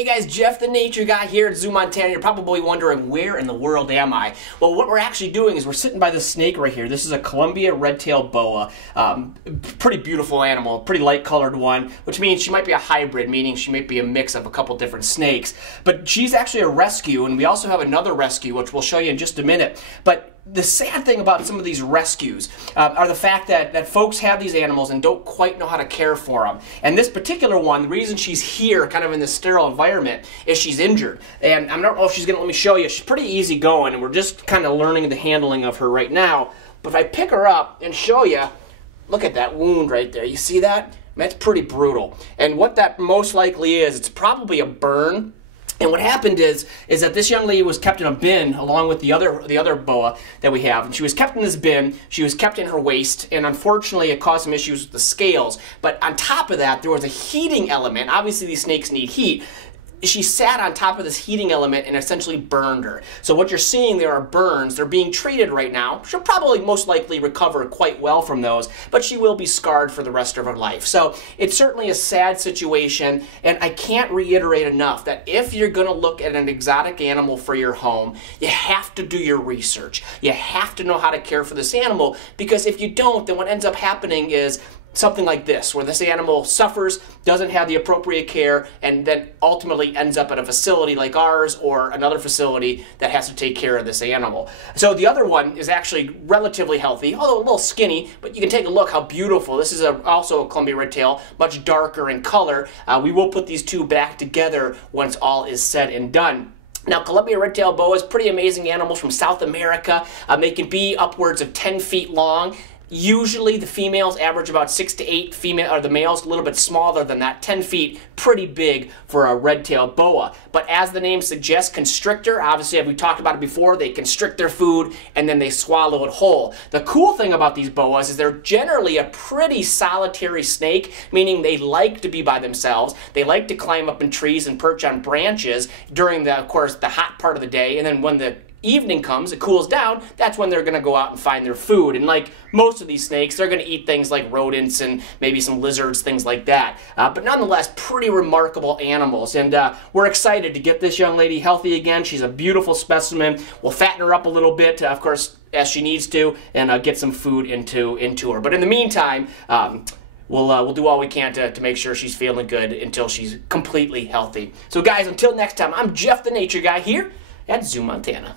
Hey guys, Jeff the Nature Guy here at ZooMontana. You're probably wondering, where in the world am I? Well, what we're actually doing is we're sitting by this snake right here. This is a Columbia red-tailed boa. Pretty beautiful animal, pretty light-colored one, which means she might be a hybrid, meaning she might be a mix of a couple different snakes. But she's actually a rescue, and we also have another rescue, which we'll show you in just a minute. But the sad thing about some of these rescues are the fact that folks have these animals and don't quite know how to care for them. And this particular one, the reason she's here kind of in this sterile environment is she's injured. And I don't know if she's going to let me show you. She's pretty easy going, and we're just kind of learning the handling of her right now. But if I pick her up and show you, look at that wound right there. You see that? That's pretty brutal. And what that most likely is, it's probably a burn. And what happened is that this young lady was kept in a bin along with the other boa that we have. And she was kept in this bin, she was kept in her waist, and unfortunately it caused some issues with the scales. But on top of that, there was a heating element. Obviously these snakes need heat. She sat on top of this heating element and essentially burned her. So what you're seeing there are burns. They're being treated right now. She'll probably most likely recover quite well from those, but she will be scarred for the rest of her life. So it's certainly a sad situation, and I can't reiterate enough that if you're going to look at an exotic animal for your home, you have to do your research. You have to know how to care for this animal, because if you don't, then what ends up happening is something like this, where this animal suffers, doesn't have the appropriate care, and then ultimately ends up at a facility like ours or another facility that has to take care of this animal. So the other one is actually relatively healthy, although a little skinny, but you can take a look how beautiful. This is also a Columbia red tail, much darker in color. We will put these two back together once all is said and done. Now, Columbia red-tailed boas, pretty amazing animals from South America. They can be upwards of 10 feet long. Usually the females average about 6 to 8 female, or the males a little bit smaller than that. 10 feet, pretty big for a red-tailed boa. But as the name suggests, constrictor, obviously, as we talked about it before, they constrict their food and then they swallow it whole. The cool thing about these boas is they're generally a pretty solitary snake, meaning they like to be by themselves. They like to climb up in trees and perch on branches during of course, the hot part of the day, and then when the evening comes, it cools down, that's when they're going to go out and find their food. And like most of these snakes, they're going to eat things like rodents and maybe some lizards, things like that. But nonetheless, pretty remarkable animals. And we're excited to get this young lady healthy again. She's a beautiful specimen. We'll fatten her up a little bit, of course, as she needs to, and get some food into her. But in the meantime, we'll do all we can to make sure she's feeling good until she's completely healthy. So guys, until next time, I'm Jeff the Nature Guy here at ZooMontana.